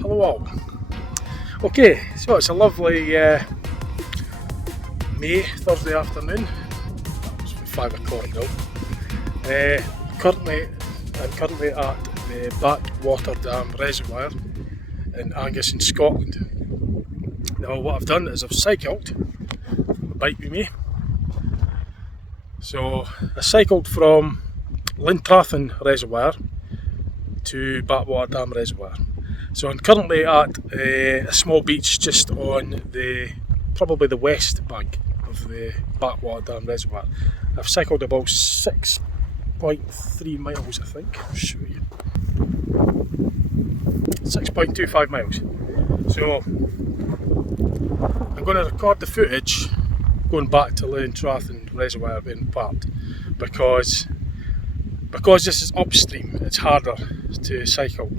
Hello all. Okay, so it's a lovely May Thursday afternoon. It's 5 o'clock now. I'm currently at the Backwater Dam Reservoir in Angus in Scotland. Now what I've done is I've cycled my bike with me. So I cycled from Lintrathen Reservoir to Backwater Dam Reservoir. So I'm currently at a small beach just on probably the west bank of the Backwater Dam Reservoir. I've cycled about 6.3 miles, I think. I'll show you. 6.25 miles. So I'm going to record the footage going back to Lintrathen Reservoir being parked because this is upstream. It's harder to cycle.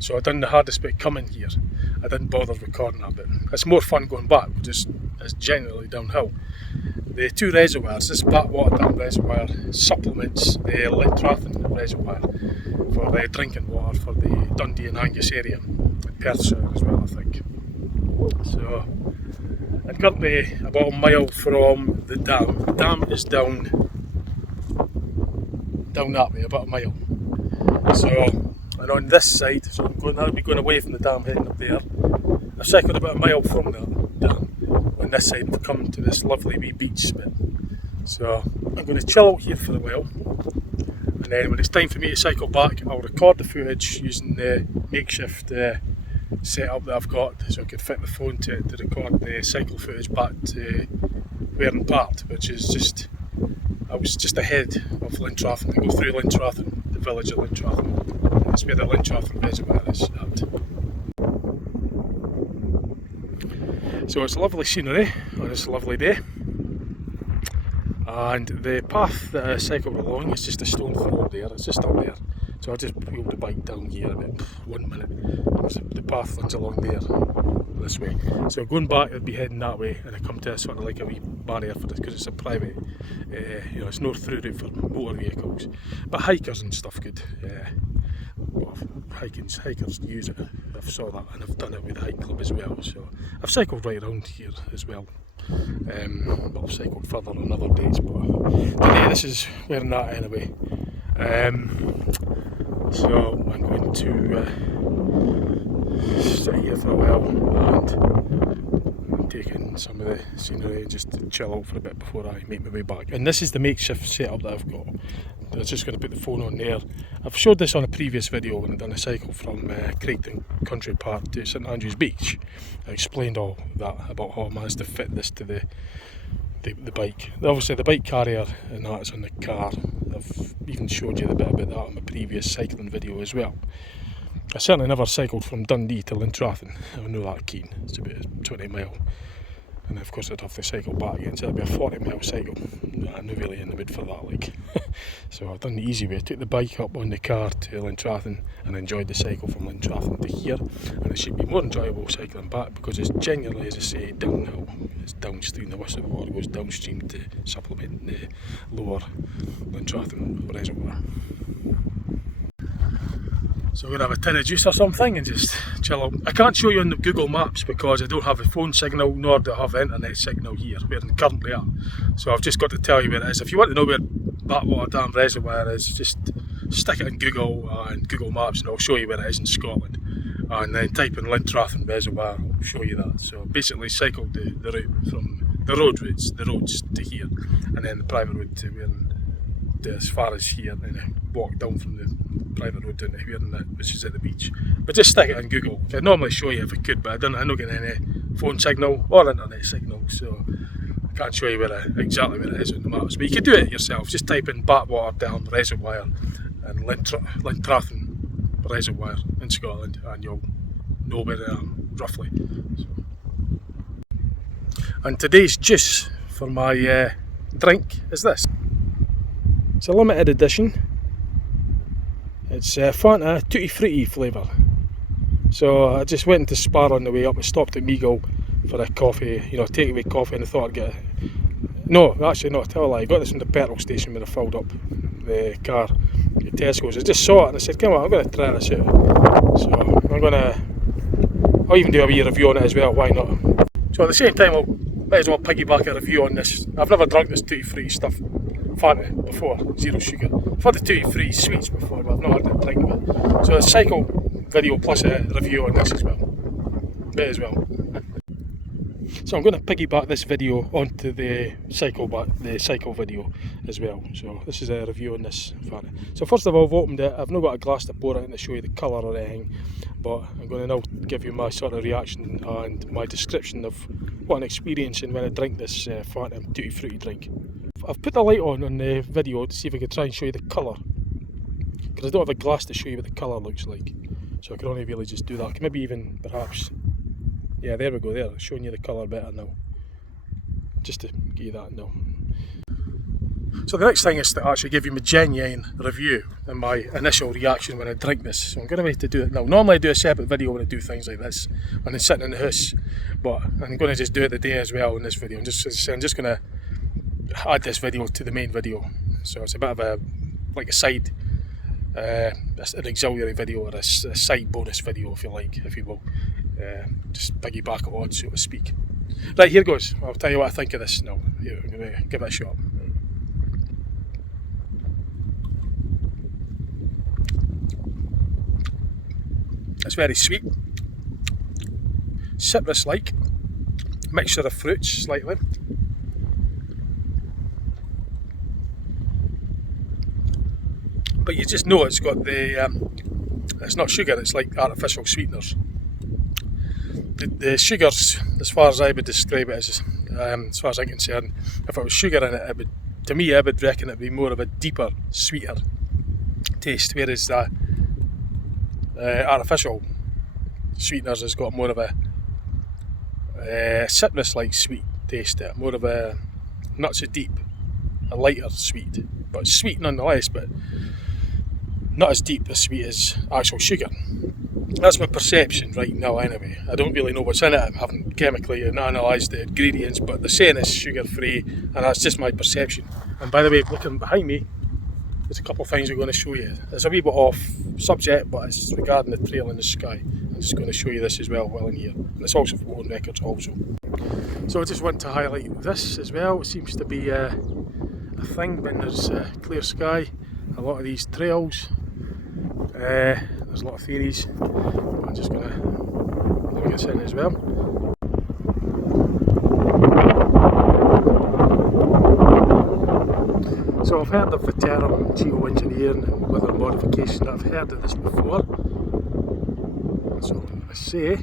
So I've done the hardest bit coming here. I didn't bother recording that bit. It's more fun going back because it's generally downhill. The two reservoirs, this Backwater Dam Reservoir supplements the Lintrathen Reservoir for the drinking water for the Dundee and Angus area, Perthshire as well I think. So I'm currently about a mile from the dam. The dam is down that way, about a mile. So, and on this side, so I'll be going away from the dam heading up there. I've cycled about a mile from the dam on this side to come to this lovely wee beach bit. So I'm going to chill out here for a while, and then when it's time for me to cycle back, I'll record the footage using the makeshift setup that I've got, so I could fit the phone to record the cycle footage back to where I'm parked, which is I was just ahead of Lintrathen. I go through Lintrathen, the village of Lintrathen. That's where the Lintrathen Reservoir is at. So it's lovely scenery on this lovely day. And the path that I cycled along is just a stone throw there, it's just up there. So I just wheeled the bike down here about 1 minute. The path runs along there, this way. So going back, I'd be heading that way, and I come to a sort of like a wee barrier for this because it's a private, it's no through route for motor vehicles. But hikers and stuff could, hikers use it. I've saw that, and I've done it with the hike club as well. So I've cycled right around here as well. But I've cycled further on other days. But today this is where I'm at anyway. So I'm going to sit here for a while and take in some of the scenery, just to chill out for a bit before I make my way back. And this is the makeshift setup that I've got. I was just going to put the phone on there. I've showed this on a previous video when I've done a cycle from Craigton Country Park to St Andrews Beach. I explained all that about how I managed to fit this to the bike. Obviously the bike carrier and that's on the car. I've even showed you a bit about that on my previous cycling video as well. I certainly never cycled from Dundee to Lintrathen. I'm not that keen. It's about a 20 mile. And of course I'd have to cycle back again, so it'd be a 40 mile cycle. I'm not really in the mood for that, like. So I've done the easy way. I took the bike up on the car to Lintrathen and enjoyed the cycle from Lintrathen to here. And it should be more enjoyable cycling back because it's genuinely, as I say, downhill. It's downstream. The reservoir goes downstream to supplement the lower Lintrathen Reservoir. So we're going to have a tin of juice or something and just chill out. I can't show you on the Google Maps because I don't have a phone signal nor do I have internet signal here where I'm currently at. So I've just got to tell you where it is. If you want to know where Backwater Dam Reservoir is, just stick it in Google and Google Maps and it'll show you where it is in Scotland. And then type in Lintrathen Reservoir, it'll show you that. So basically cycled the route from the roads to here, and then the private road to where as far as here, and then walk down from the private road down to here, which is at the beach. But just stick it in Google. I'd normally show you if I could, but I'm not getting any phone signal or internet signal, so I can't show you exactly where it is on the maps. But you can do it yourself. Just type in Backwater Dam Reservoir and Lintrathen Reservoir in Scotland, and you'll know where I am roughly. So. And today's juice for my drink is this. It's a limited edition. It's Fanta Tutti Frutti flavour. So I just went into Spar on the way up. I stopped at Meagle for a coffee, takeaway coffee, and I thought I'd get No, actually not, tell a lie. I got this from the petrol station when I filled up the car at Tesco's. I just saw it and I said, come on, I'm going to try this out. So I'm going to I'll even do a wee review on it as well, why not? So at the same time, I might as well piggyback a review on this. I've never drunk this Tutti Frutti stuff, Fanta, before, zero sugar. I've had the Tutti Frutti sweets before, but I've not had a drink of it. So a cycle video plus a review on this as well. May as well. So I'm going to piggyback this video onto the cycle video as well. So this is a review on this Fanta. So first of all, I've opened it. I've not got a glass to pour it in to show you the colour or anything, but I'm going to now give you my sort of reaction and my description of what I'm experiencing when I drink this Fanta Tutti Frutti drink. I've put the light on the video to see if I can try and show you the colour, because I don't have a glass to show you what the colour looks like, so I can only really just do that. I can maybe even perhaps, yeah, there we go, there, it's showing you the colour better now, just to give you that now. So the next thing is to actually give you my genuine review and my initial reaction when I drink this. So I'm going to wait to do it now. Normally I do a separate video when I do things like this, when I'm sitting in the house, but I'm going to just do it today as well in this video. I'm just going to add this video to the main video. So it's a bit of a, like a side, an auxiliary video, or a side bonus video if you like, if you will. Just piggyback it on, so to speak. Right, here goes. I'll tell you what I think of this now. Here, I'm going to give it a shot. It's very sweet, citrus-like, mixture of fruits slightly. But you just know it's got the, it's not sugar, it's like artificial sweeteners. The sugars, as far as I would describe it, as far as I'm concerned, if it was sugar in it, to me I would reckon it would be more of a deeper, sweeter taste, whereas the artificial sweeteners has got more of a citrus-like sweet taste to it, more of a, not so deep, a lighter sweet, but sweet nonetheless, but not as deep as sweet as actual sugar. That's my perception right now anyway. I don't really know what's in it, I haven't chemically analysed the ingredients, but they're saying it's sugar free, and that's just my perception. And by the way, looking behind me, there's a couple of things I'm going to show you. It's a wee bit off subject, but it's regarding the trail in the sky. I'm just going to show you this as well while I'm here. And it's also for own records also. So I just want to highlight this as well. It seems to be a thing when there's clear sky. A lot of these trails, there's a lot of theories. I'm just going to log this in as well. So I've heard of the term geoengineering and weather modification. I've heard of this before. So I say,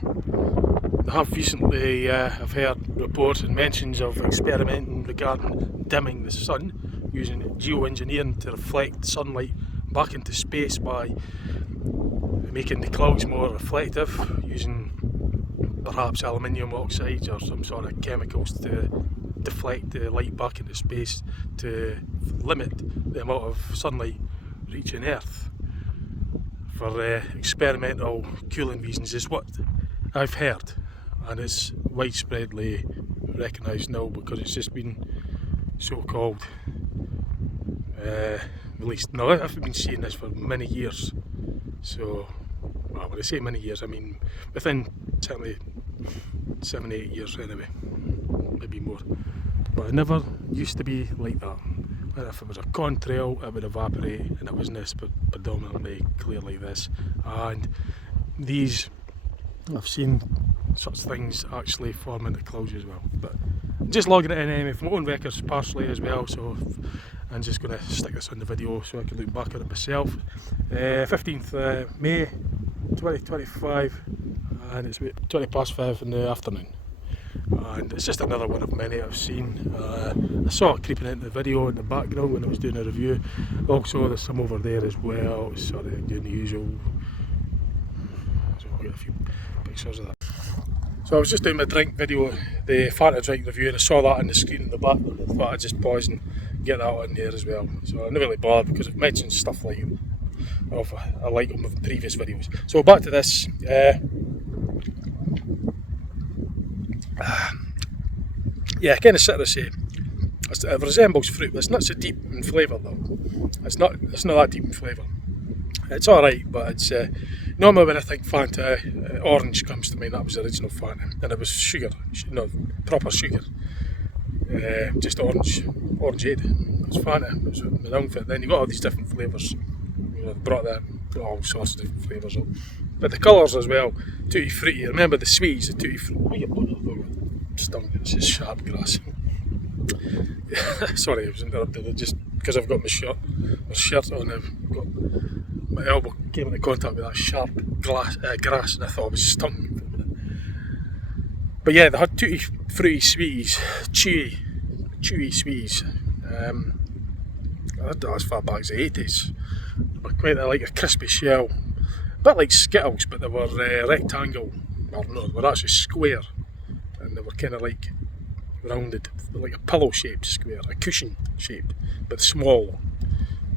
I have recently, I've heard reports and mentions of experimenting regarding dimming the sun, using geoengineering to reflect sunlight back into space by making the clouds more reflective, using perhaps aluminium oxides or some sort of chemicals to deflect the light back into space to limit the amount of sunlight reaching Earth for experimental cooling reasons is what I've heard, and it's widespreadly recognised now because it's just been so-called released. Now I've been seeing this for many years, so well, when I say many years I mean within certainly 7-8 years anyway, maybe more. But it never used to be like that. And if it was a contrail, it would evaporate, and it wasn't this predominantly clear like this. And these, I've seen such things actually form into clouds as well. But just logging it in anyway for my own records partially as well, so I'm just going to stick this on the video so I can look back at it myself. 15th May 2025, and it's about 5:20 in the afternoon. And it's just another one of many I've seen. I saw it creeping into the video in the background when I was doing a review. Also there's some over there as well, it's sort of doing the usual. So I'll get a few pictures of that. So I was just doing my drink video, the Fanta drink review, and I saw that on the screen in the back. I thought I'd just pause and get that on there as well. So I'm not really bothered because I've mentioned stuff like I like them with previous videos. So back to this. Yeah, kind of citrusy. It resembles fruit, but it's not so deep in flavour though. It's not that deep in flavour. It's alright, but it's Normally when I think Fanta, orange comes to mind. That was the original Fanta, and it was sugar, no, proper sugar, just orangeade. It was Fanta. It was my outfit. Then you got all these different flavours. They brought all sorts of different flavours up. But the colours as well, tutti frutti. I remember the sweets, the tutti frutti. Stung, it's just sharp grass. Sorry, I was interrupted. Just because I've got my shirt on, I've got my elbow came into contact with that sharp grass, and I thought I was stung. But yeah, they had tutti frutti sweeties, chewy sweeties. I had that as far back as the 80s. They were quite like a crispy shell, a bit like Skittles, but they were rectangle. Well, no, they were actually square, and they were kind of like rounded, like a pillow-shaped square, a cushion shaped, but small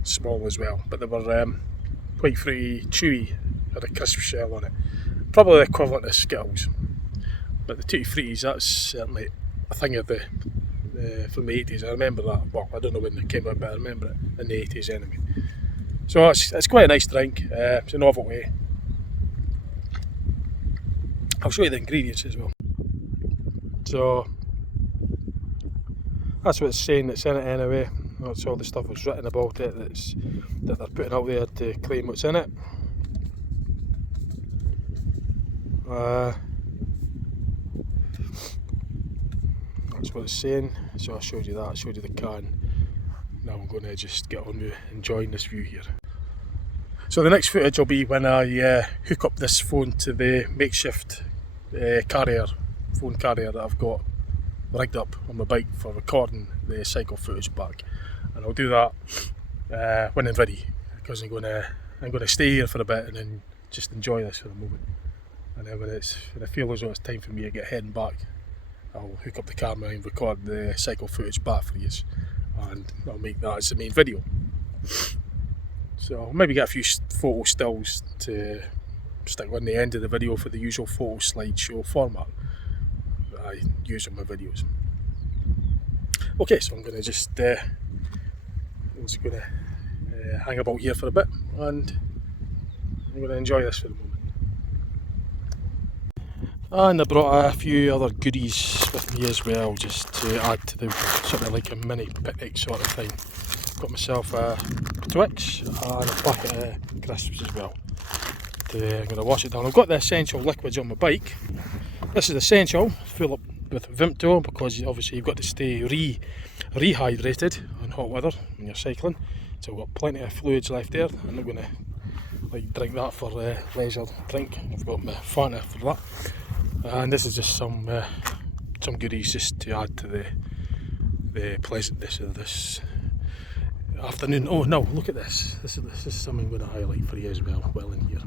as well. But they were quite fruity, chewy, had a crisp shell on it. Probably the equivalent of Skittles. But the tutti fruttis, that's certainly a thing of the from the 80s. I remember that. Well, I don't know when they came out, but I remember it in the 80s anyway. So it's quite a nice drink. It's a novel way. I'll show you the ingredients as well. So that's what it's saying that's in it anyway. That's all the stuff that's written about it that they're putting out there to claim what's in it. That's what it's saying. So I showed you that, I showed you the can. Now I'm going to just get on with enjoying this view here. So the next footage will be when I hook up this phone to the makeshift phone carrier that I've got rigged up on my bike for recording the cycle footage back. And I'll do that when I'm ready, because I'm going to stay here for a bit and then just enjoy this for the moment. And then when I feel as though it's time for me to get heading back, I'll hook up the camera and record the cycle footage back for you, and I'll make that as the main video. So I'll maybe get a few photo stills to stick on the end of the video for the usual photo slideshow format that I use in my videos. Okay, so I'm going to just hang about here for a bit, and I'm going to enjoy this for the moment. And I brought a few other goodies with me as well, just to add to the sort of like a mini picnic sort of thing. Got myself a Twix and a packet of crisps as well. I'm going to wash it down. I've got the essential liquids on my bike. This is essential, fill up with Vimto, because obviously you've got to stay rehydrated in hot weather when you're cycling. So I've got plenty of fluids left there. I'm not going to drink that for leisure drink. I've got my Fanta for that. And this is just some goodies just to add to the pleasantness of this afternoon. Oh no, look at this. This is something I'm going to highlight for you as well in here.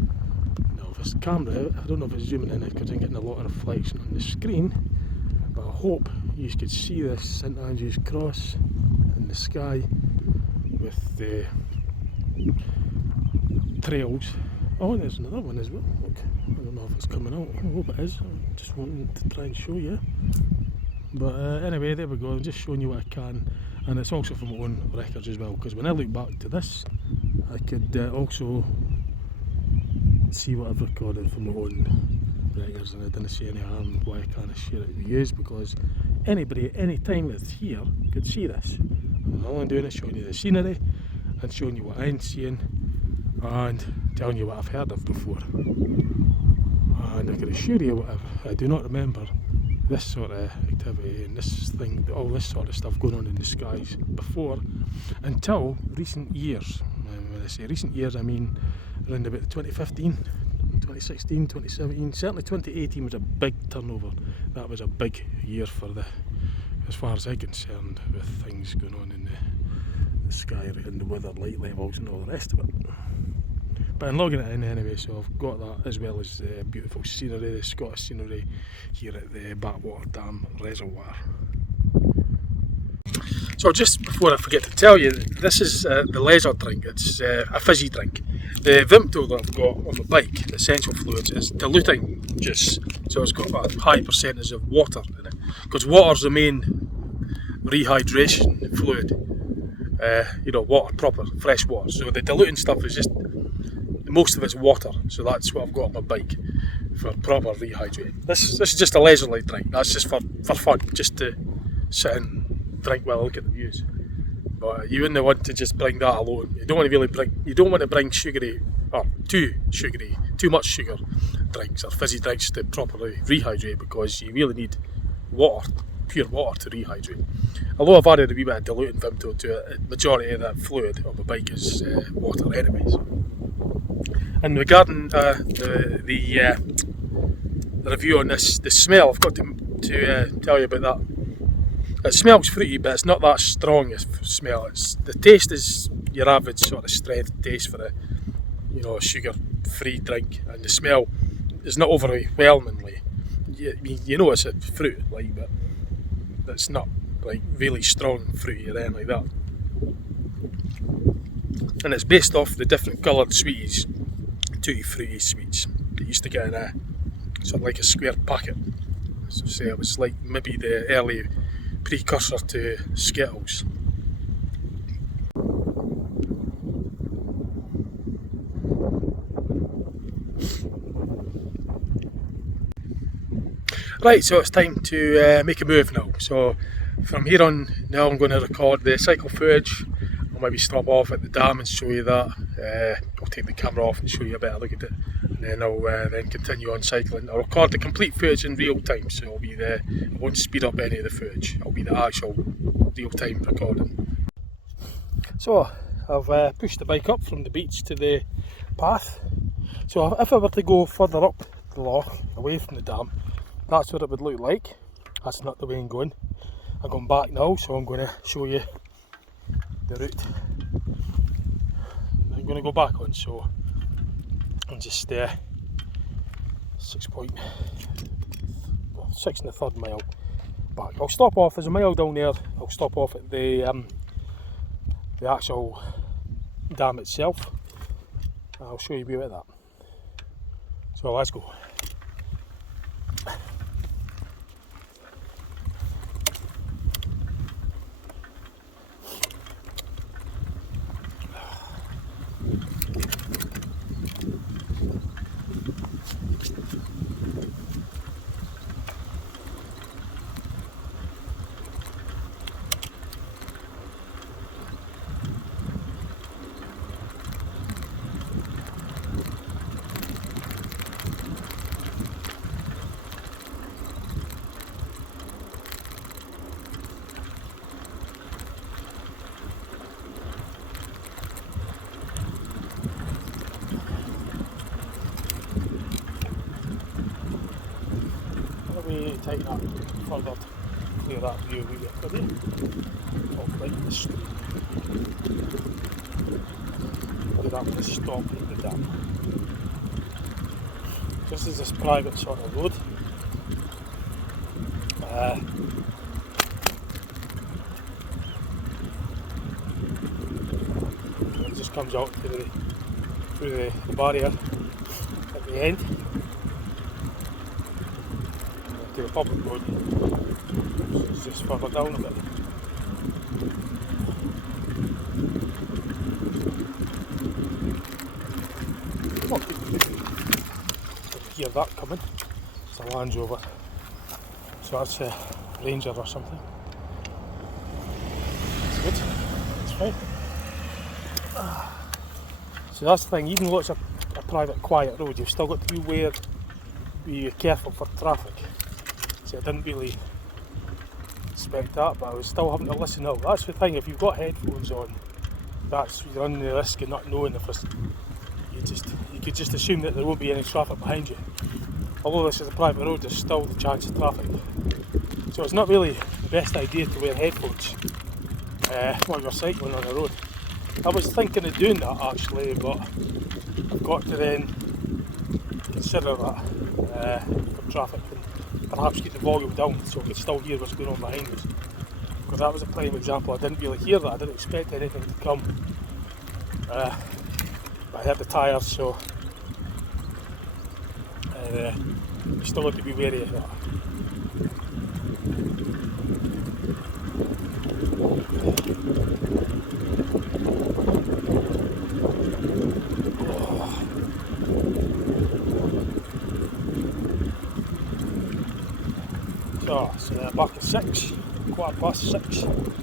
Now this camera, I don't know if it's zooming in it because I'm getting a lot of reflection on the screen, but I hope you could see this St Andrew's Cross in the sky with the trails. Oh, there's another one as well. Look, I don't know if it's coming out. I hope it is. I'm just wanting to try and show you. But anyway, there we go. I'm just showing you what I can, and it's also from my own records as well. Because when I look back to this, I could also see what I've recorded from my own records, and I didn't see any harm why I can't share it with you, because anybody at any time that's here could see this. And all I'm doing is showing you the scenery and showing you what I'm seeing, and telling you what I've heard of before. And I can assure you, I do not remember this sort of activity and this thing, all this sort of stuff going on in the skies before, until recent years. And when I say recent years, I mean around about 2015, 2016, 2017, certainly 2018 was a big turnover. That was a big year for as far as I'm concerned, with things going on in the sky and the weather, light levels and all the rest of it. But I'm logging it in anyway, so I've got that, as well as the beautiful scenery, the Scottish scenery here at the Backwater Dam Reservoir. So just before I forget to tell you, this is the leisure drink. It's a fizzy drink. The Vimto that I've got on my bike, the essential fluids, is diluting juice, so it's got a high percentage of water in it, because water's the main rehydration fluid. Water, proper fresh water. So the diluting stuff is just most of it's water, so that's what I've got on my bike for proper rehydrate. This is just a leisurely drink. That's just for fun, just to sit and drink while I look at the views. But you wouldn't want to just bring that alone. You don't want to bring sugary or too much sugar drinks or fizzy drinks to properly rehydrate, because you really need water, pure water, to rehydrate. Although I've added a wee bit of diluting Vimto to it, the majority of that fluid on my bike is water anyways. And regarding the review on this, the smell, I've got to tell you about that. It smells fruity, but it's not that strong a smell. The taste is your average sort of strength taste for a sugar-free drink, and the smell is not overwhelmingly. You know it's a fruit, like, but it's not like really strong fruity or anything like that. And it's based off the different coloured sweeties, tutti fruity sweets that used to get in a sort of like a square packet. So say it was like maybe the early precursor to Skittles. Right, so it's time to make a move now. So from here on now I'm going to record the cycle footage. I'll maybe stop off at the dam and show you that. I'll take the camera off and show you a better look at it, and then I'll then continue on cycling. I'll record the complete footage in real time, so it'll be I won't speed up any of the footage. It'll be the actual real time recording. So I've pushed the bike up from the beach to the path. So if I were to go further up the loch, away from the dam, that's what it would look like. That's not the way I'm going. I'm going back now, so I'm going to show you the route I'm going to go back on. So I'm just 6 and a third mile back. I'll stop off, there's a mile down there. I'll stop off at the actual dam itself. I'll show you a bit of that. So let's go. Tighten up further to clear that view a wee bit for you. Top right in the street. Do that with a stop at the dam. This is this private sort of road. It just comes out through the barrier at the end. To the public road, so it's just further down a bit. Oh, you hear that coming? It's a Land Rover, so that's a Ranger or something. It's good, it's fine. So that's the thing, even though it's a private quiet road, you've still got to be careful for traffic. I didn't really expect that, but I was still having to listen out. That's the thing, if you've got headphones on, you're running the risk of not knowing if you could just assume that there won't be any traffic behind you. Although this is a private road, there's still the chance of traffic. So it's not really the best idea to wear headphones while you're cycling on the road. I was thinking of doing that actually, but I've got to then consider that for traffic, and perhaps get the volume down so I can still hear what's going on behind us. Because that was a prime example, I didn't really hear that, I didn't expect anything to come. But I heard the tyres, so you still have to be wary of that. So it's back at 6, 6:15.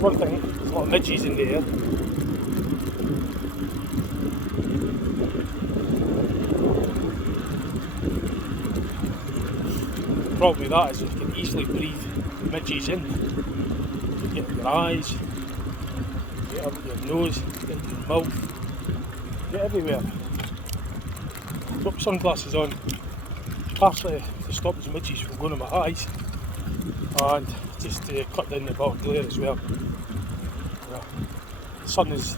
One thing, there's a lot of midges in there. The problem with that is you can easily breathe midges in. You get in your eyes, get up your nose, get in your mouth, get everywhere. Put sunglasses on, partially to stop these midges from going in my eyes, and just to cut down the bulk glare as well. The sun is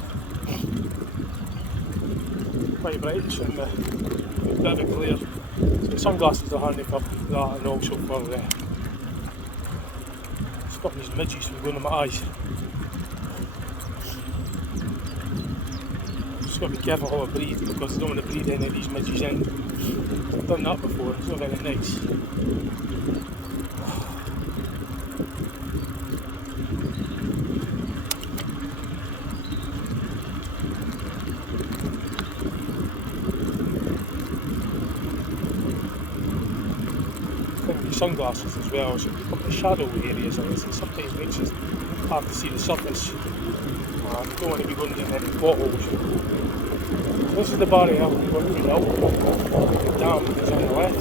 quite bright, so I'm a bit of a glare. So the sunglasses are handy for that, and also for stopping these midges from going in my eyes. Just got to be careful how I breathe, because I don't want to breathe any of these midges in. I've done that before, it's not very nice. Sunglasses as well, so you've got the shadow areas of this, and sometimes makes it hard to see the surface. You don't want to be going down any potholes. So this is the barrier we're going to build. The dam is on the left.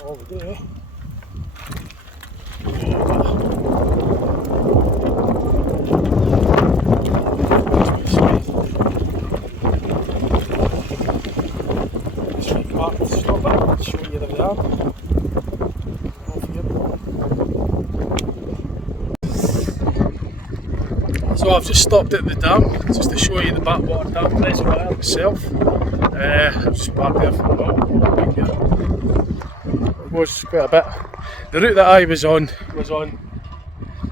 Over there. Street park to stop at, show you the dam. So I've just stopped at the dam just to show you the Backwater Dam Reservoir itself. I've just parked there for a while. It was quite a bit. The route that I was on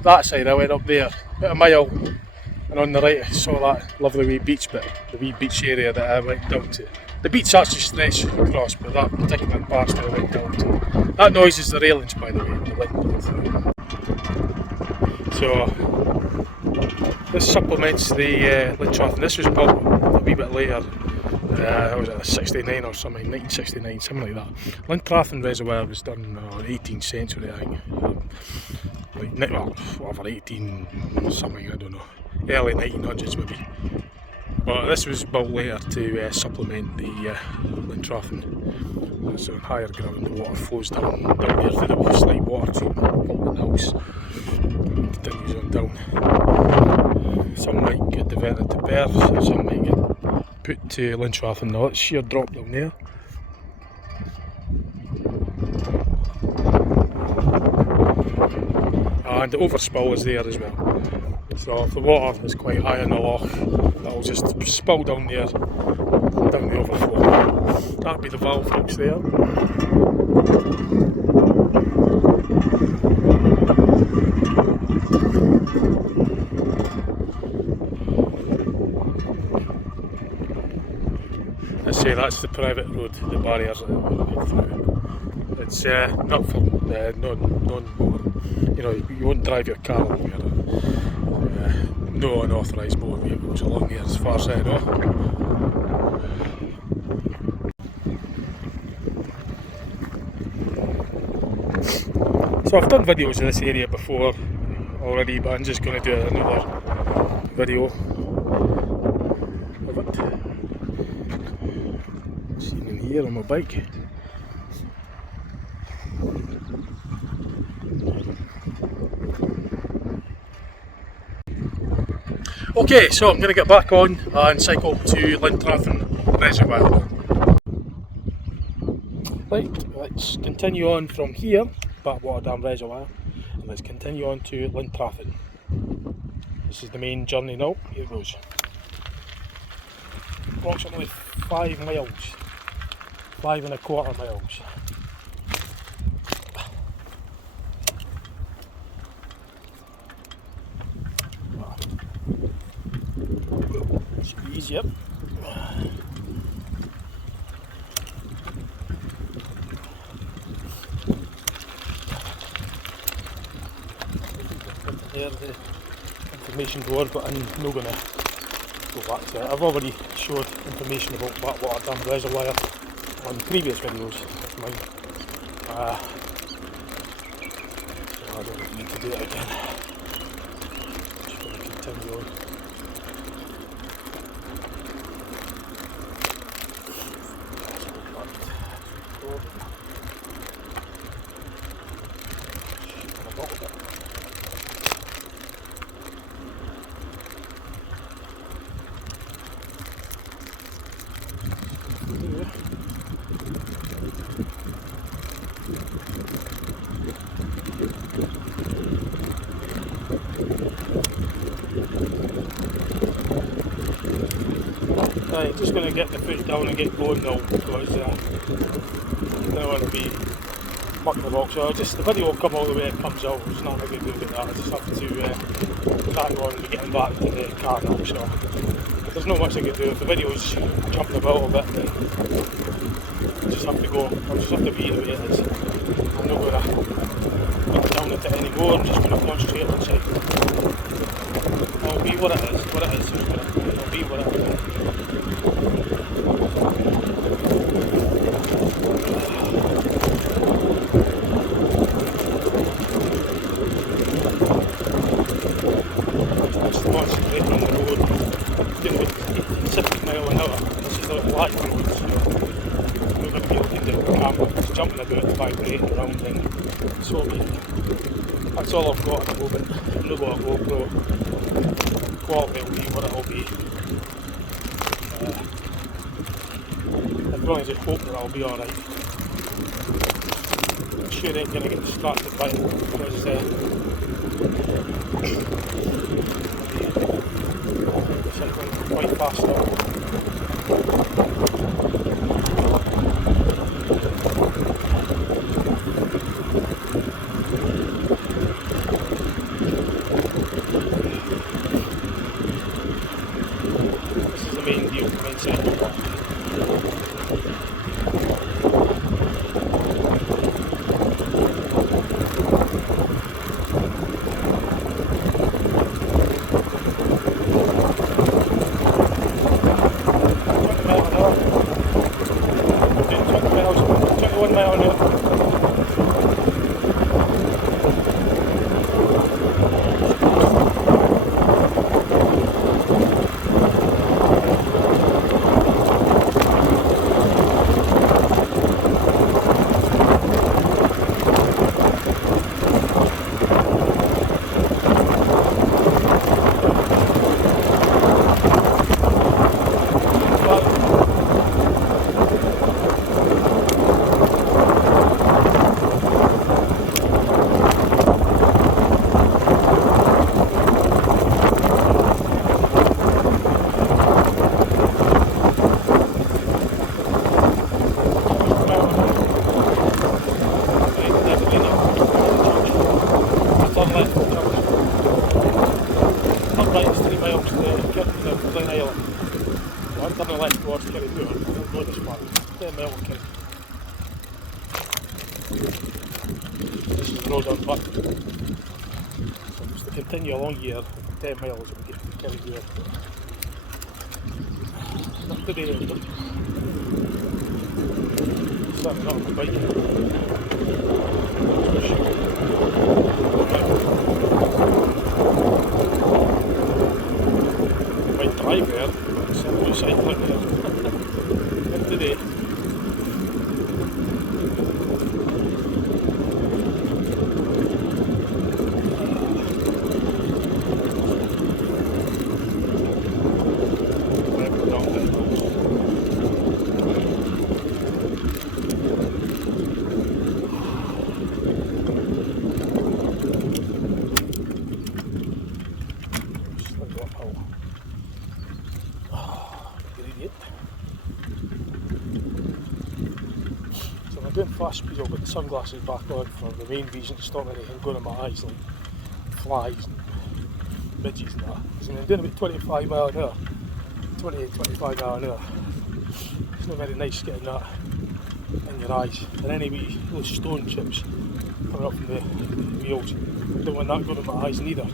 that side. I went up there about a mile, and on the right I saw that lovely wee beach bit, the wee beach area that I went down to. The beach actually stretched across, but that particular part I went down to. That noise is the railings, by the way, the wind blowing through. So this supplements the Lintrathen. This was built a wee bit later. Was it 69 or something, 1969, something like that. Lintrathen Reservoir was done in the 18th century, I think. Like, well, whatever, 18 something, I don't know. Early 1900s maybe. But this was built later to supplement the Lintrathen. So on higher ground, the water flows down there through the slight water treatment up in the house. Continues on down. Some might get diverted to Perth, some might get put to Lintrathen. Now it's sheer drop down there. And the overspill is there as well. So if the water is quite high in the loch, that'll just spill down there, down the overflow. That'll be the valve hooks there. Let's say that's the private road, the barriers that we're going through. It's not for non-motor. You know, you won't drive your car along here. No unauthorised motor vehicles along here as far as I know. So I've done videos in this area before already, but I'm just going to do another video of it. Seen in here on my bike. Okay, so I'm going to get back on and cycle to Lintrathen Reservoir. Right, let's continue on from here, Backwater Dam Reservoir, and let's continue on to Lintrathen. This is the main journey now. Here goes. Approximately 5 miles, 5.25 miles. Should be easier. There's the information board, but I'm not going to go back to it. I've already showed information about Backwater Dam Reservoir on previous videos of mine. So I don't need to do it again. Just going to continue on. Right, just going to get the foot down and get going now because I don't want to be mucking about. So the video will come all the way it comes out. It's not a good look at that. I just have to crack on and getting back to the car now. So there's not much I can do. If the video's jumping about a bit, then I just have to go. I'll just have to be the way it is. I'm not going to put down at it anymore. I'm just going to concentrate on cycling. It'll be what it is. What it is. It'll be what it is. Just concentrating on the road. Doing it 60 miles an hour. This is not black road, so you're going to be looking down the camera. It's jumping about, vibrating around, and so be it. That's all I've got at the moment. I've not got a GoPro. Quality will be what it will be. I can only just hope that I'll be alright. I'm sure I ain't going to get distracted by it because cycling quite fast now. This is the main deal, the main cycle. This is the road on back. So just to continue along here, 10 miles and we get to Kerry. Not today, but certainly not on the bike. Might drive there, but certainly cycling there. Not today. doing fast speed, I'll put the sunglasses back on for the main reason to stop anything going in my eyes like flies and midges and that. Because when I'm doing about 25 mile an hour, 25 mile an hour, it's not very nice getting that in your eyes. And anyway, those stone chips coming up from the wheels, I don't want that going in my eyes neither.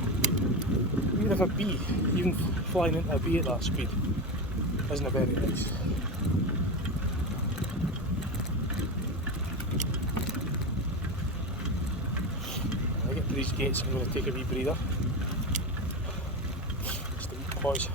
Even if a bee, even flying into a bee at that speed, isn't very nice. When I get to these gates, I'm going to take a wee breather. Just a wee pause.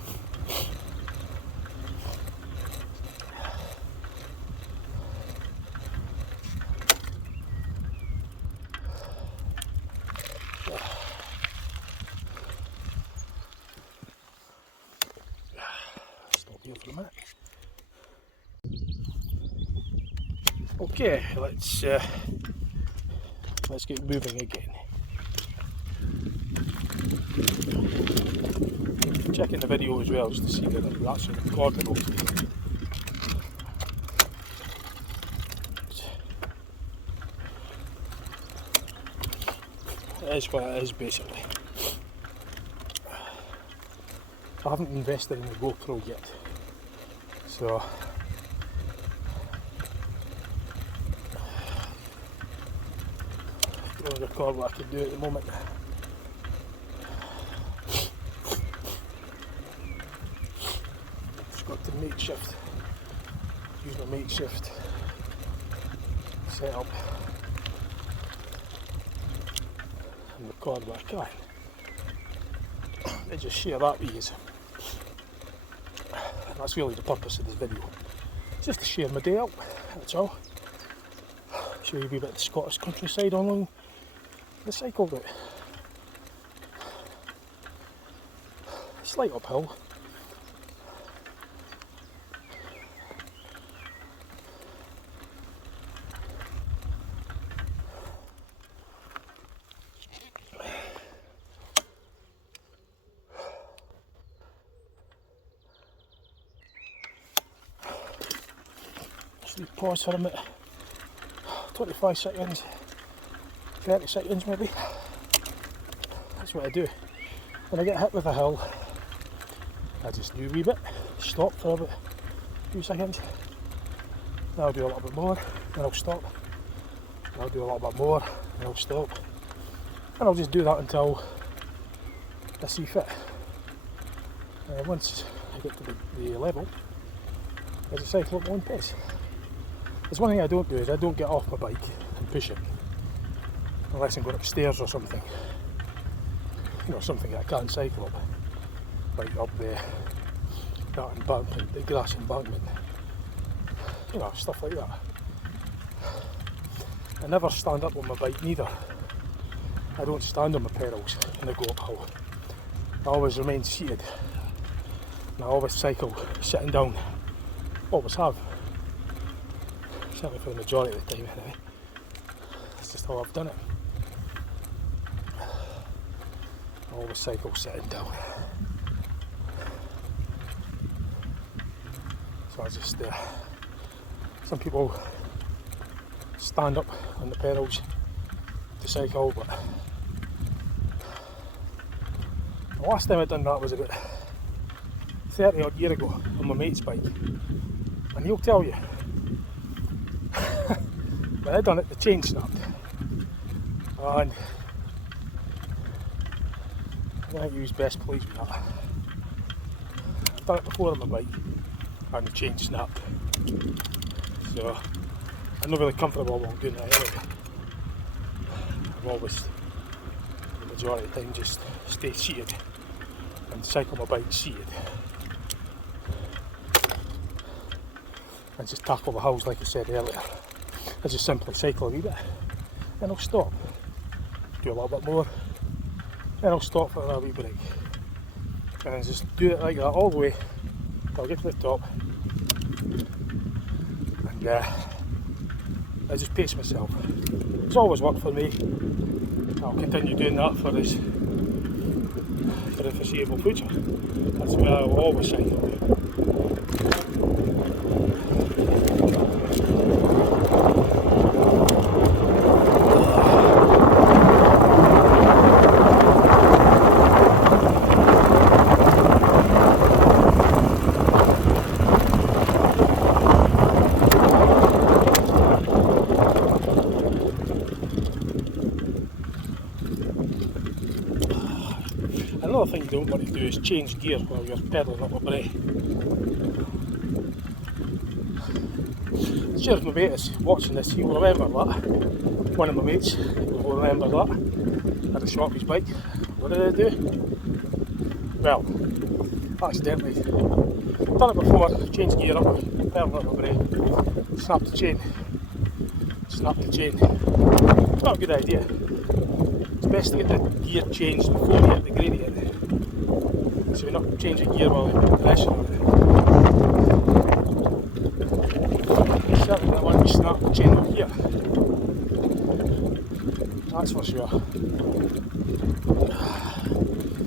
Stop here for a minute. Okay, let's get moving again. Checking the video as well just to see that it's actually recording okay. It is what it is basically. I haven't invested in the GoPro yet, so I can only record what I can do at the moment. Just got to makeshift, use my makeshift setup and record what I can. I just share that with you. That's really the purpose of this video. Just to share my day out, that's all. Show you a wee bit of the Scottish countryside along the cycle route. Slight uphill. Pause for a minute, 25 seconds, 30 seconds maybe. That's what I do. When I get hit with a hill, I just do a wee bit, stop for about a few seconds, then I'll do a little bit more, then I'll stop, then I'll do a little bit more, then I'll stop, and I'll just do that until I see fit. Once I get to the level, I just cycle at my own pace. There's one thing I don't do is I don't get off my bike and push it unless I'm going upstairs or something. You know, something that I can't cycle up, like up that embankment, the grass embankment. You know, stuff like that. I never stand up on my bike neither. I don't stand on my pedals when I go uphill. I always remain seated. And I always cycle sitting down. Always have. Certainly for the majority of the time anyway. That's just how I've done it. I always cycle sitting down. So I just, some people stand up on the pedals to cycle, but the last time I done that was about 30 odd years ago on my mate's bike. And he'll tell you, when I done it, the chain snapped, and I think he was best pleased with that. I've done it before on my bike, and the chain snapped, so I'm not really comfortable while doing that anyway. I've always, the majority of the time, just stay seated and cycle my bike seated, and just tackle the hills like I said earlier. I just simply cycle a wee bit, then I'll stop, do a little bit more, then I'll stop for a wee break, and then just do it like that all the way till I get to the top, and I just pace myself. It's always worked for me. I'll continue doing that for the foreseeable future. That's where I will always cycle. you don't want to do is change gear while you're pedalling up a brae. Sure, if my mate is watching this, he will remember that. One of my mates will remember that. Had to swap his bike. What did I do? Well, accidentally done it before, changed gear up, pedalled up a brae, snapped the chain. Snapped the chain. It's not a good idea. It's best to get the gear changed before you hit the gradient, so you're not changing gear while you're putting pressure on it. Certainly don't want to snap the chain up here. That's for sure.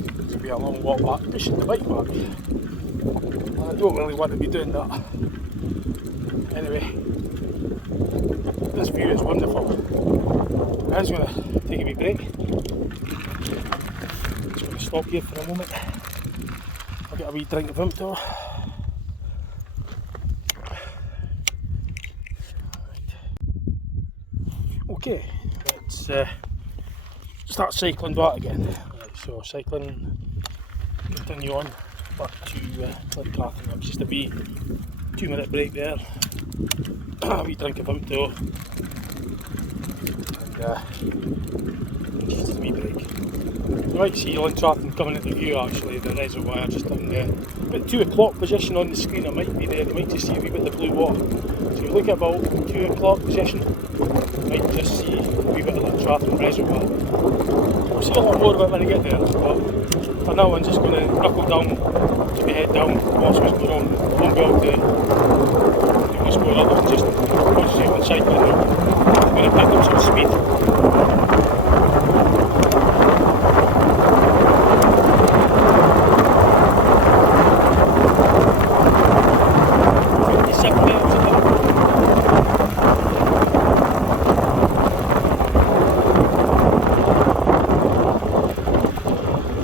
It's going to be a long walk back, pushing the bike back. I don't really want to be doing that. Anyway, this view is wonderful. I'm just going to take a wee break. Just going to stop here for a moment. I'll get a wee drink of Fanta. Okay, let's start cycling back again. Right, so cycling, continue on back to Lintrathen. It was just a wee 2-minute break there. A wee drink of Fanta. Just a wee break. You might see Lintrathen coming into view actually, the reservoir just on the about 2 o'clock position on the screen. It might be there, you might just see a wee bit of the blue water. So you look at about 2 o'clock position, you might just see a wee bit of Lintrathen Reservoir. We'll see a lot more of it when I get there, but for now I'm just going to knuckle down, keep my head down, watch what's going on. I won't be able to do what's going on, I'm just concentrate on cycling now. I'm going to pick up some speed.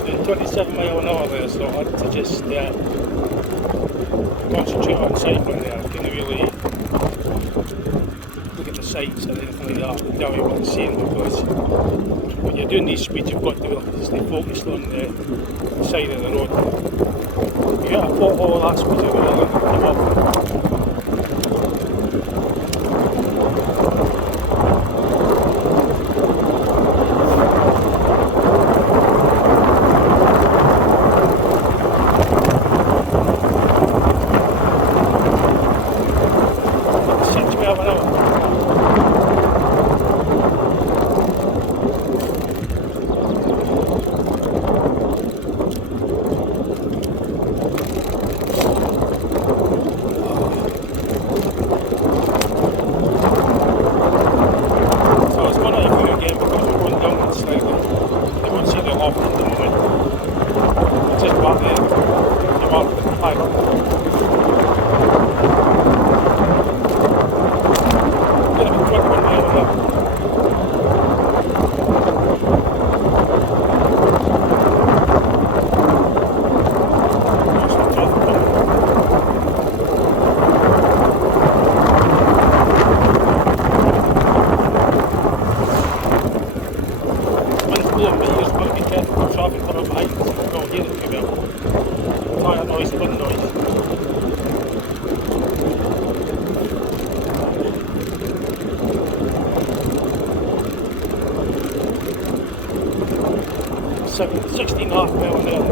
Doing 27 mile an hour there, so I had to just concentrate on cycling there. I couldn't really look at the sights or anything like that, tell you what I'm seeing, because when you're doing these speeds you've got to stay focused on the side of the road. You get a pothole at that speed you're going to give up. 16 half mile an hour.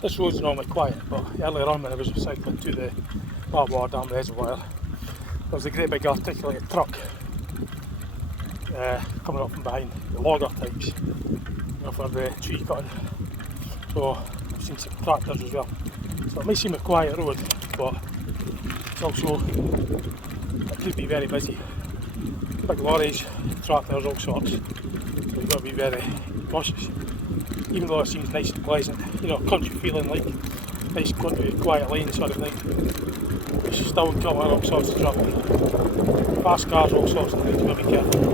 This road's normally quiet, but earlier on when I was cycling to the Backwater Dam Reservoir, There's a great big articulated truck coming up from behind, the logger types, for the tree cutting. So I've seen some tractors as well. So it might seem a quiet road, but it's also, it could be very busy. Big lorries, tractors, all sorts. So you've got to be very cautious. Even though it seems nice and pleasant, you know, country feeling, like nice country, quiet lane sort of thing. You still encounter all sorts of traffic. Fast cars, all sorts of things, you've got to be careful.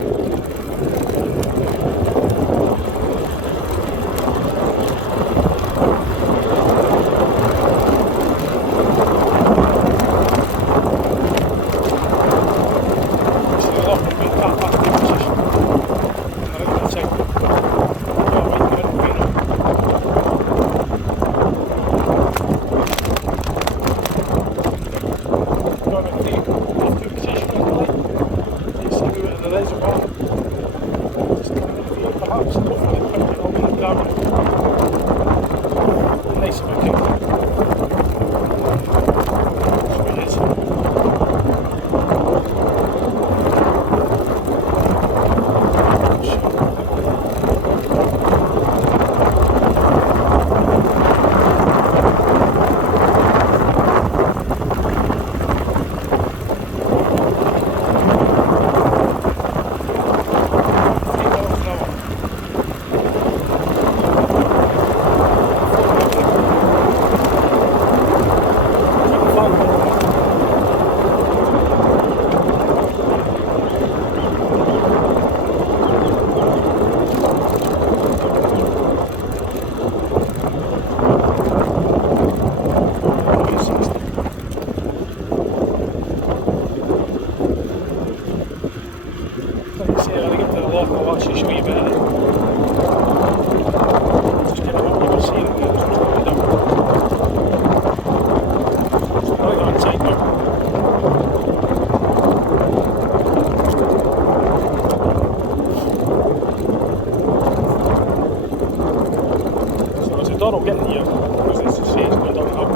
I'll get here because it's the same going downhill.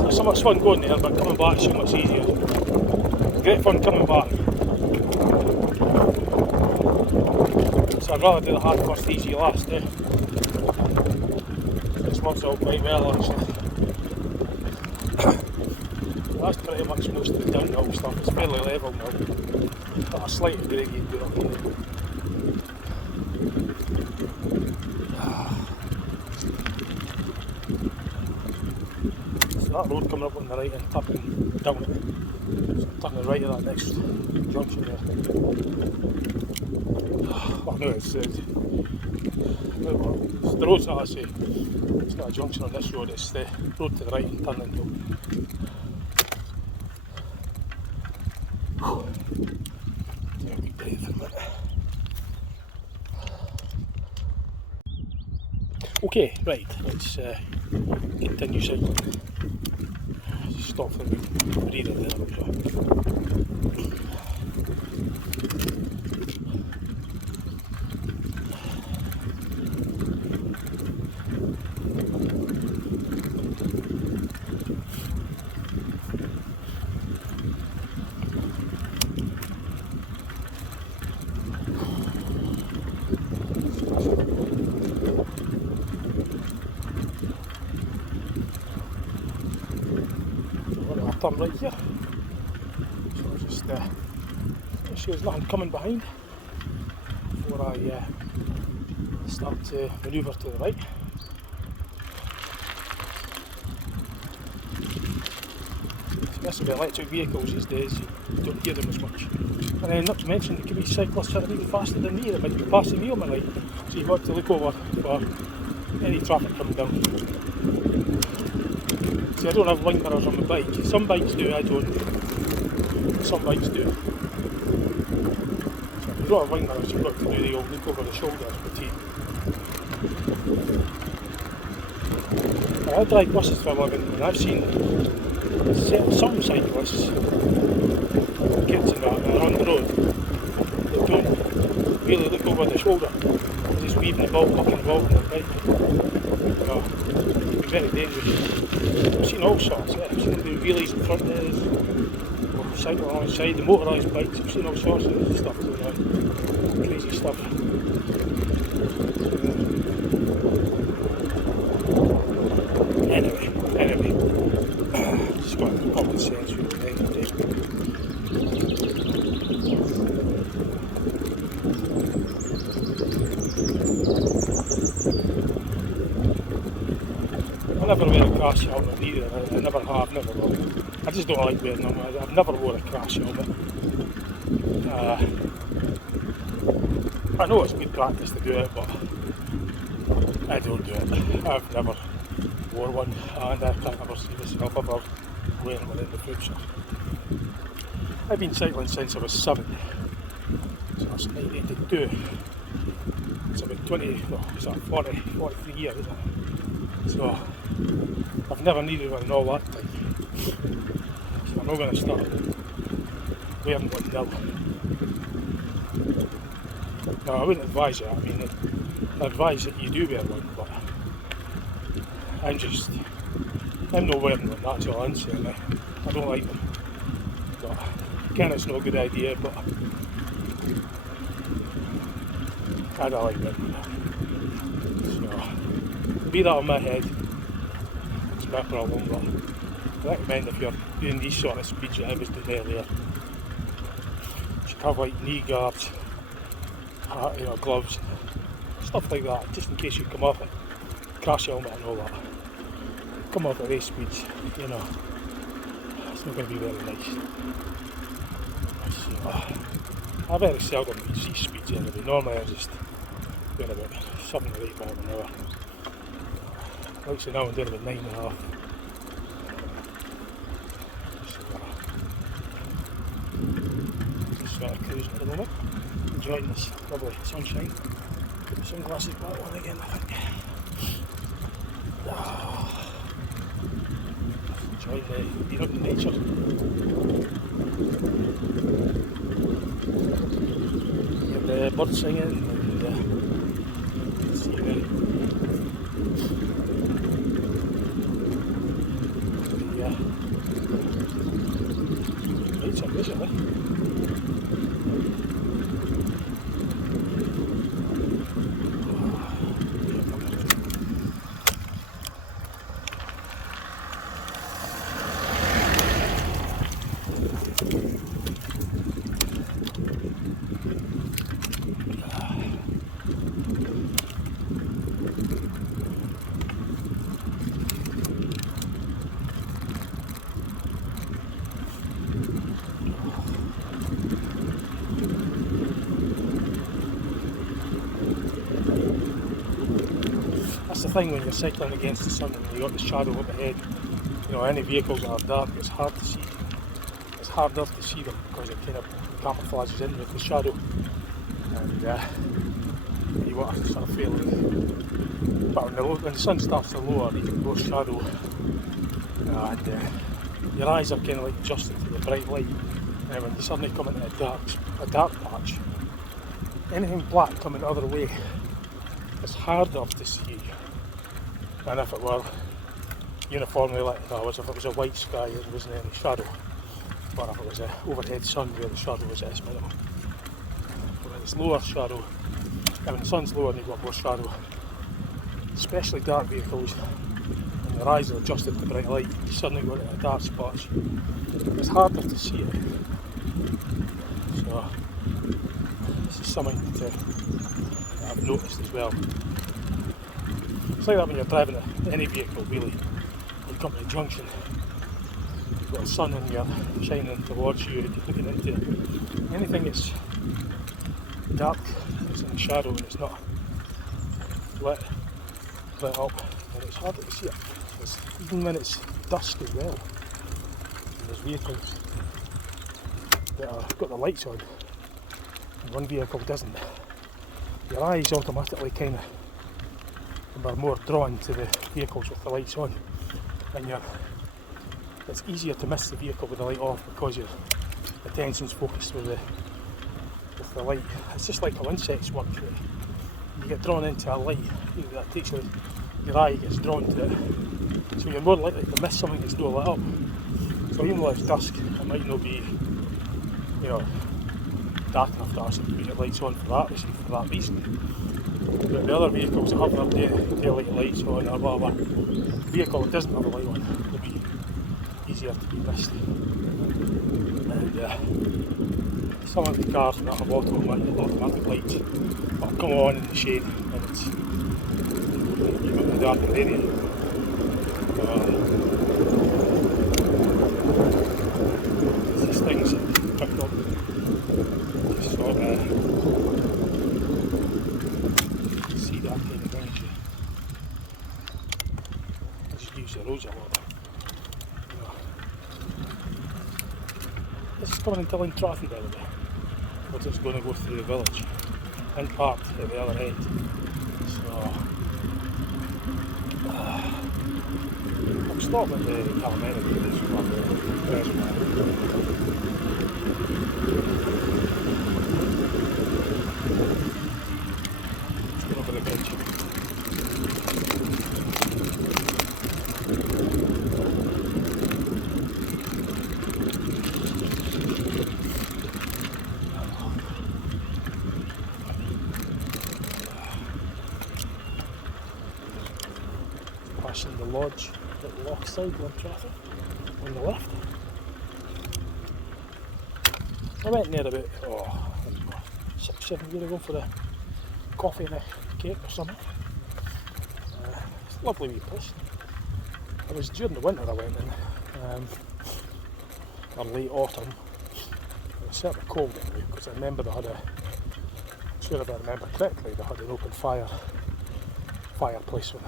There's so much fun going there, but coming back is so much easier. Great fun coming back. So I'd rather do the hard first, easy last. This works out quite well actually. That's pretty much most of the downhill stuff. It's fairly level now, but a slight gradient going up here. That road coming up on the right and turning down it. So turning right at that next junction there. Oh no, it's the road's not, I say, it's not a junction on this road, it's the road to the right and turning down. Take a wee breath for a minute. Okay, right, let's continue cycling. Stop for a breather there. Turn right here, so just make sure there's nothing coming behind before I start to manoeuvre to the right. This with electric vehicles these days, you don't hear them as much. And then not to mention, there could be cyclists that are even faster than me that might be passing me on my right, so you've got to look over for any traffic coming down. See, I don't have wing mirrors on my bike. Some bikes do, I don't. Some bikes do. So if you don't have wing mirrors, you've got to do the old look over the shoulder routine. I drive buses for a living, and I've seen some cyclists, kids and that are on the road, that don't really look over the shoulder. They're just weaving about, looking about on their bike. very dangerous. I've seen all sorts, yeah. I've seen them do wheelies in front of us, or cycling alongside the motorised bikes. I've seen all sorts of stuff going on. Crazy stuff. Anyway, just got common sense really at the end of the day. I never wear a crash helmet either. I never have, never will. I just don't like wearing them. I've never worn a crash helmet. I know it's good practice to do it, but I don't do it. I've never wore one, and I can't ever see myself ever wearing one in the future. I've been cycling since I was 7, so that's 1982. It's about 20, no, it's like 43 years, isn't it? So I've never needed one in all that time. So I'm not going to start wearing one now. No, I wouldn't advise it. I mean, I advise that you do wear one, but I'm not wearing one, that's all I'm saying. I don't like them. But again, it's not a good idea, but I don't like wearing them. So, be that on my head, it's my problem, but I recommend if you're doing these sort of speeds that I was doing earlier, you should have like knee guards, gloves, stuff like that, just in case you come off it, crash helmet and all that. Come off at race speeds, it's not going to be very nice. So, I very seldom reach these speeds anyway. Normally I just doing about 7 or 8 miles an hour. Like so now I'm doing about 9.5. Just sort of cruising at the moment, enjoying this lovely sunshine. Put the sunglasses back on again, I think. Enjoying being out in nature. You have the birds singing and scenery. Nature, basically. That's the thing when you're cycling against the sun and you've got the shadow up ahead. Any vehicles that are dark, it's hard to see. It's harder to see them because it kind of camouflages in with the shadow. And you want to sort of feeling. But when the sun starts to lower, you get more shadow. And your eyes are kind of like adjusted to the bright light. And when you suddenly come into a dark patch, anything black coming the other way, it's harder to see than if it were uniformly lit. In other words, if it was a white sky and there wasn't any shadow, or if it was an overhead sun where the shadow was this minimal. But when it's lower shadow, and when the sun's lower and you've got more shadow, especially dark vehicles, when your eyes are adjusted to bright light, you suddenly go into a dark spot. It's harder to see it. So this is something that I've noticed as well. It's like that when you're driving any vehicle really. You come to a junction, you've got the sun and you're shining towards you and you're looking into anything that's dark, it's in the shadow and it's not lit up, and it's harder to see it. Even when it's dusk as well. And there's vehicles that have got the lights on and one vehicle doesn't. Your eyes automatically kind of are more drawn to the vehicles with the lights on, and it's easier to miss the vehicle with the light off because your attention's focused with the light. It's just like how insects work. You get drawn into a light, that takes your eye gets drawn to it, So you're more likely to miss something that's not lit up. So even though it's dusk, it might not be, you know, dark enough to actually put your lights on for that reason. But the other vehicles that have their daylight lights on or whatever, the vehicle that doesn't have a light on will be easier to be missed. And some of the cars that have automatic lights will come on in the shade and it's in the darker area. These things picked up just sort of see that kind of thing as you use the roads a lot. This is coming into Lintrathen, by the way. We're just going to go through the village and parked at the other end. So I'm stopping at the Backwater Reservoir. Let's go over the bridge. Passing the lodge at Lochside, Lintrathen, on the left. I went there about 6-7 years ago for a coffee and a cake or something. It's a lovely wee place. It was during the winter I went in, or late autumn. It was certainly cold anyway, because I remember they had I'm sure if I remember correctly, they had an open fireplace with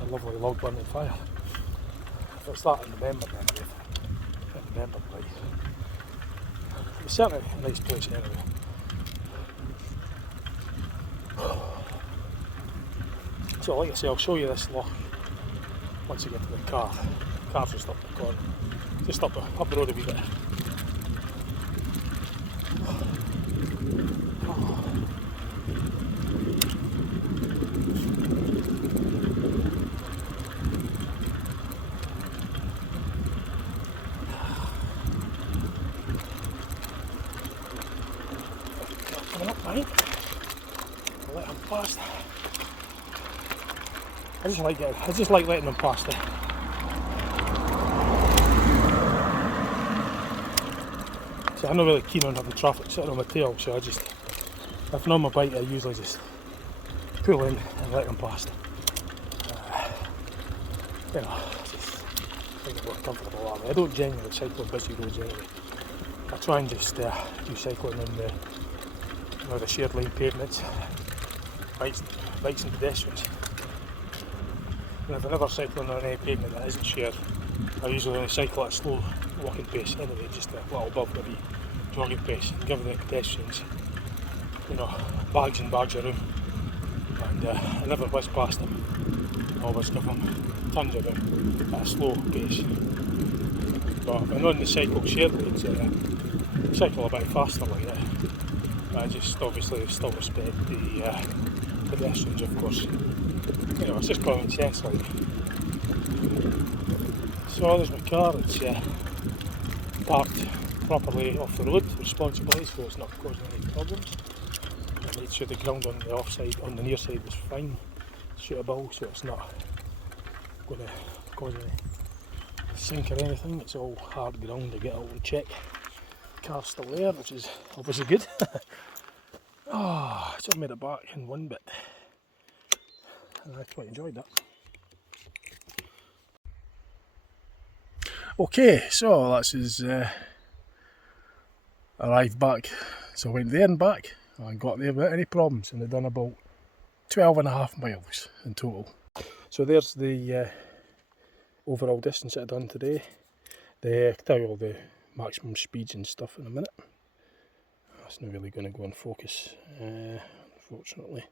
a lovely log burning fire. If it's that I remember then, if I remember right. It was certainly a nice place anyway. So like I say, I'll show you this loch once I get to the car. The car's just up the corner, just up the road a wee bit. Coming up behind, I'll let him past. I just like letting them past it. See, I'm not really keen on having traffic sitting on my tail, so if I'm on my bike, I usually just pull in and let them past. You know, I just think it's more comfortable that way. I don't genuinely cycle on busy roads anyway. I try and just do cycling on the shared lane pavements, bikes and pedestrians. And if I'm ever cycling on any pavement that isn't shared, I usually only cycle at a slow walking pace anyway, just a little above the jogging pace, and give the pedestrians, you know, bags and bags of room. And I never whiz past them. I always give them tons of room at a slow pace. But when on the cycle shared lanes, I cycle a bit faster like that. I just obviously still respect the pedestrians, of course. You know, it's just common sense, like. So there's my car, it's parked properly off the road, responsibly, so it's not causing any problems. I made sure the ground on the near side was fine, suitable, so it's not going to cause any sink or anything. It's all hard ground to get out and check. The car's still there, which is obviously good. Oh, I just made it back in one bit. And I quite enjoyed that. Okay, so that's his arrived back. So I went there and back and got there without any problems, and I've done about 12.5 miles in total. So there's the overall distance that I've done today. I'll tell you all the maximum speeds and stuff in a minute. That's not really going to go in focus, unfortunately.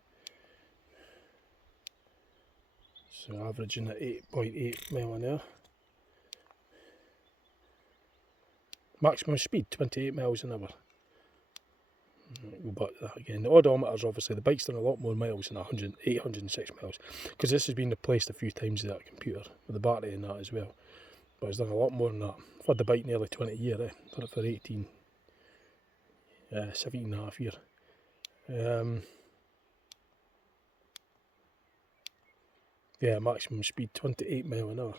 So averaging at 8.8 mile an hour. Maximum speed 28 miles an hour. Go but again, the odometer's obviously, the bike's done a lot more miles than 806 miles, because this has been replaced a few times with that computer, with the battery and that as well, but it's done a lot more than that. I've had the bike nearly 20 years, I've had it for 17 and a half years. Yeah, maximum speed 28 mile an hour.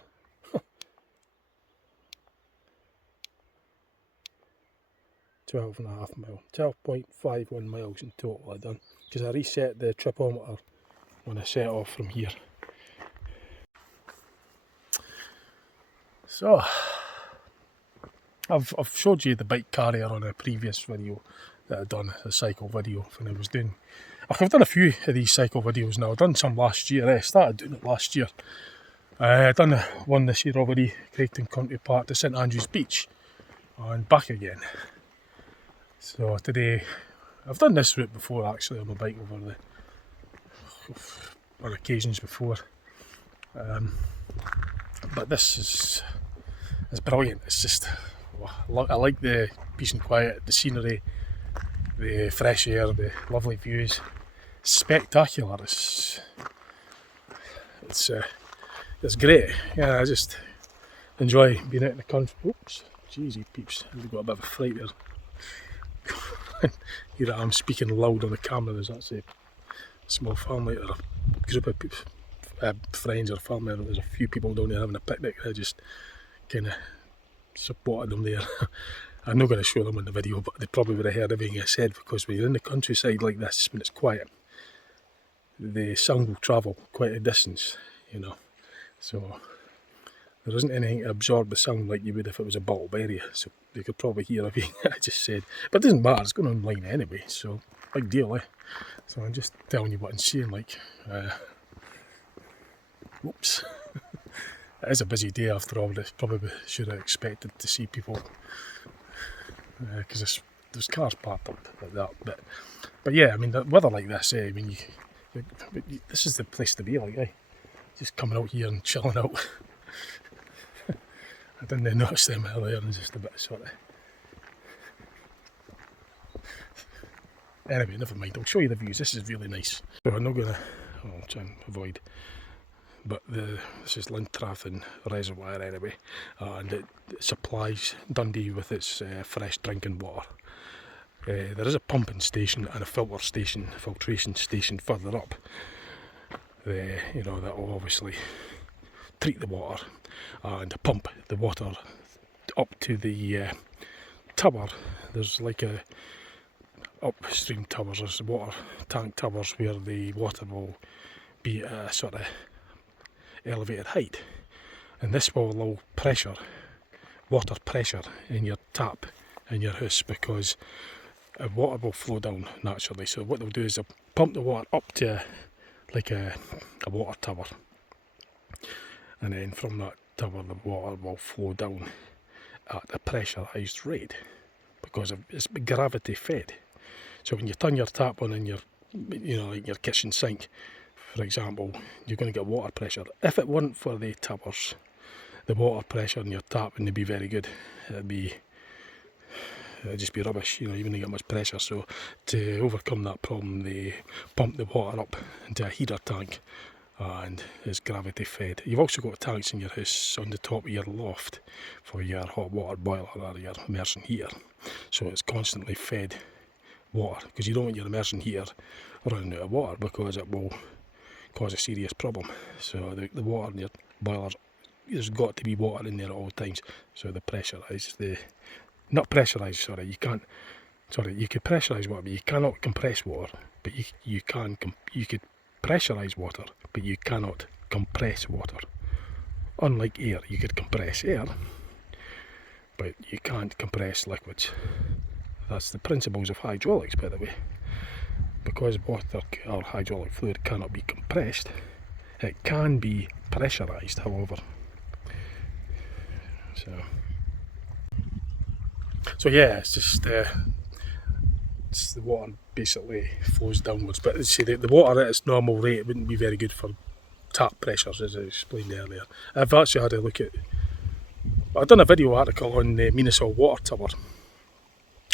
12.5 mile, 12.51 miles in total I've done, because I reset the tripometer when I set off from here. So I've showed you the bike carrier on a previous video that I'd done, a cycle video when I was doing. I've done a few of these cycle videos now. I've done some last year. I started doing it last year. I've done one this year already, Craigton Country Park to St Andrews Beach and back again. So today, I've done this route before actually on my bike on occasions before, but this is brilliant. It's just, I like the peace and quiet, the scenery, the fresh air, the lovely views. Spectacular. It's great. Yeah, I just enjoy being out in the country. Oops, jeez, peeps, I've got a bit of a fright there. Here I am speaking loud on the camera. There's actually a small family or a group of people, friends or family. There's a few people down there having a picnic. I just kind of supported them there. I'm not going to show them in the video, but they probably would have heard everything I said, because when you're in the countryside like this, when it's quiet, the sound will travel quite a distance, you know. So there isn't anything to absorb the sound like you would if it was a bottled area, so you could probably hear everything I just said. But it doesn't matter, it's going online anyway, so big deal, eh? So I'm just telling you what I'm seeing, like, whoops. It is a busy day after all. This probably should have expected to see people, because there's cars parked up like that. But yeah, I mean, the weather like this, I mean, this is the place to be, like, eh? Just coming out here and chilling out. I didn't notice them earlier, and just a bit sort of. Anyway, never mind. I'll show you the views. This is really nice. So I'm not gonna. I'll try and avoid. But this is Lintrathen Reservoir anyway, and it supplies Dundee with its fresh drinking water. There is a pumping station and a filtration station further up. You know, that will obviously treat the water and pump the water up to the tower. There's like a upstream towers, there's water tank towers where the water will be at a sort of elevated height, and this will allow water pressure in your tap in your house, because water will flow down naturally. So what they'll do is they'll pump the water up to like a water tower, and then from that tower the water will flow down at a pressurised rate, because it's gravity fed. So when you turn your tap on in your, you know, like your kitchen sink, for example, you're going to get water pressure. If it weren't for the towers, the water pressure in your tap wouldn't be very good. It'd just be rubbish, you know, you wouldn't get much pressure. So to overcome that problem, they pump the water up into a heater tank, and it's gravity fed. You've also got tanks in your house on the top of your loft for your hot water boiler or your immersion heater. So it's constantly fed water, because you don't want your immersion heater running out of water, because it will cause a serious problem. So the water in your boiler, there's got to be water in there at all times. So you could pressurise water, but you cannot compress water. But you could pressurise water, but you cannot compress water. Unlike air, you could compress air, but you can't compress liquids. That's the principles of hydraulics, by the way. Because water or hydraulic fluid cannot be compressed, it can be pressurised, however. So yeah, it's just it's the water basically flows downwards. But see, the water at its normal rate wouldn't be very good for tap pressures, as I explained earlier. I've actually had a look at. I've done a video article on the Minnesota Water Tower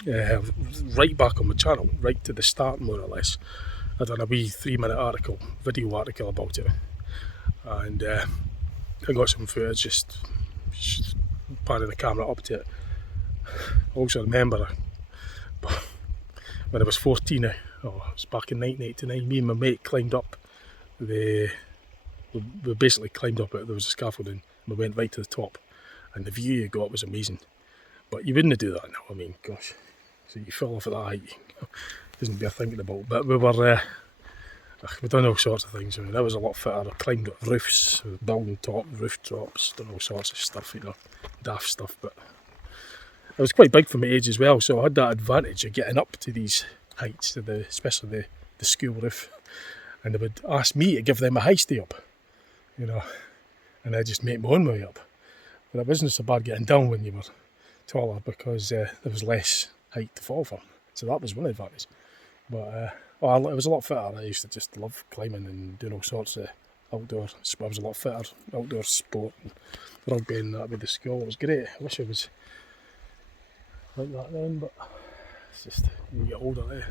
right back on my channel, right to the start more or less. I done a wee 3-minute video article about it, and I got some footage just panning the camera up to it. I also remember when I was 14, it was back in 1989, me and my mate climbed up we basically climbed up it, there was a scaffolding, we went right to the top, and the view you got was amazing. But you wouldn't do that now, I mean, gosh, so you fell off at that height, doesn't be a thinking about. But we were, we've done all sorts of things. I mean, that was a lot fitter. I climbed up roofs, building top, roof tops, done all sorts of stuff, daft stuff. But I was quite big for my age as well, so I had that advantage of getting up to these heights, especially the school roof. And they would ask me to give them a high stay up, and I just make my own way up. But it wasn't so bad getting down when you were taller, because there was less height to fall from. So that was one advantage. But it was a lot fitter. I used to just love climbing and doing all sorts of outdoor. I was a lot fitter outdoor sport, and rugby and that with the school. It was great. I wish I was like that then, but it's just you get older,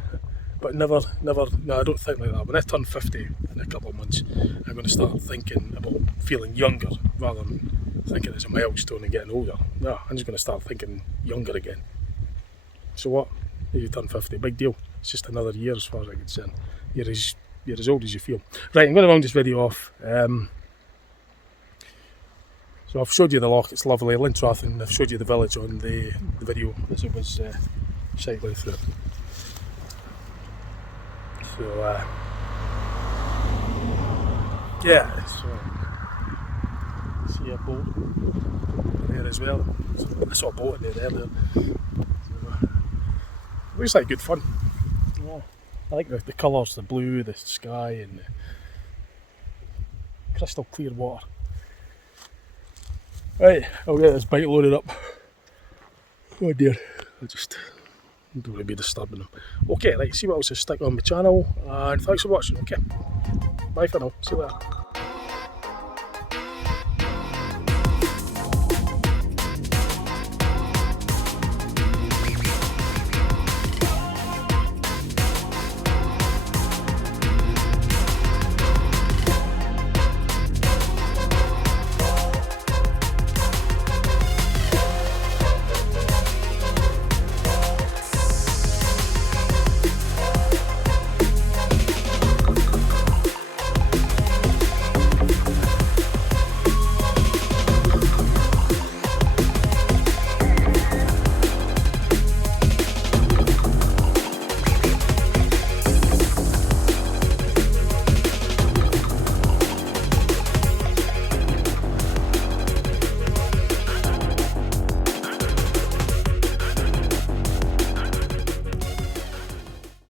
But never, no, I don't think like that. When I turn 50 in a couple of months, I'm going to start thinking about feeling younger rather than thinking it's a milestone and getting older. No, I'm just going to start thinking younger again. So what? If you turn 50, big deal. It's just another year as far as I'm concerned. You're as old as you feel. Right, I'm going to round this video off. So I've showed you the loch, it's lovely, Lintrathen. I've showed you the village on the video as I was cycling through. So yeah, so see a boat there as well. So I saw a boat in there earlier. So, looks like good fun. Yeah, I like the colours, the blue, the sky, and the crystal clear water. Right, I'll get this bike loaded up. Oh dear, I just don't want to be disturbing them. Okay, right, see what else is stick on my channel, and thanks for watching. Okay, bye for now, see you later.